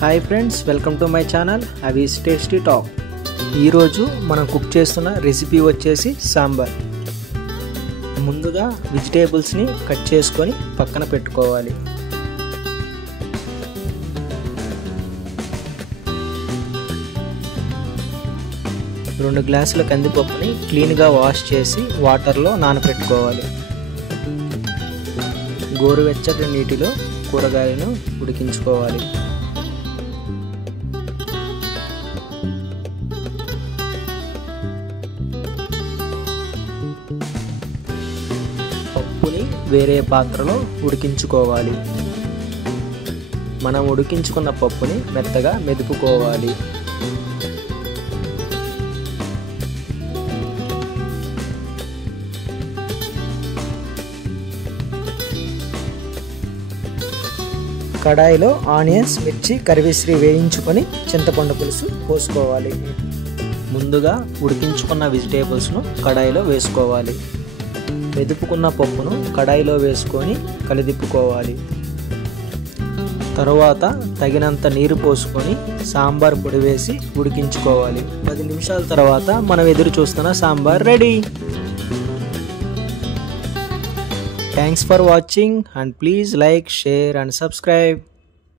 Hi friends, welcome to my channel Avis tasty talk. ఈరోజు మనం cook చేస్తున్న recipe వచ్చేసి సాంబార్. ముందుగా వెజిటేబుల్స్ని కట్ చేసుకొని పక్కన పెట్టుకోవాలి. రెండు గ్లాసుల కందిపప్పుని క్లీన్గా వాష్ చేసి వాటర్లో నానబెట్టుకోవాలి. గోరువెచ్చటి నీటిలో కూరగాయలను ఉడికించుకోవాలి. పప్పుని వేరే పాత్రలో ఉడికించుకోవాలి. మనం ఉడికించుకున్న పప్పుని మెత్తగా మెదుపుకోవాలి. కడాయిలో ఆనియన్స్, మిర్చి, కరివేశ్రీ వేయించుకొని చింతపండు పులుసు పోసుకోవాలి. ముందుగా ఉడికించుకున్న వెజిటేబుల్స్ను కడాయిలో వేసుకోవాలి. మెదుపుకున్న పప్పును కడాయిలో వేసుకొని కలిదిప్పుకోవాలి. తరువాత తగినంత నీరు పోసుకొని సాంబార్ పొడి వేసి ఉడికించుకోవాలి. 10 నిమిషాల తర్వాత మనం ఎదురు చూస్తున్న sambar ready. Thanks for watching and please like, share and subscribe.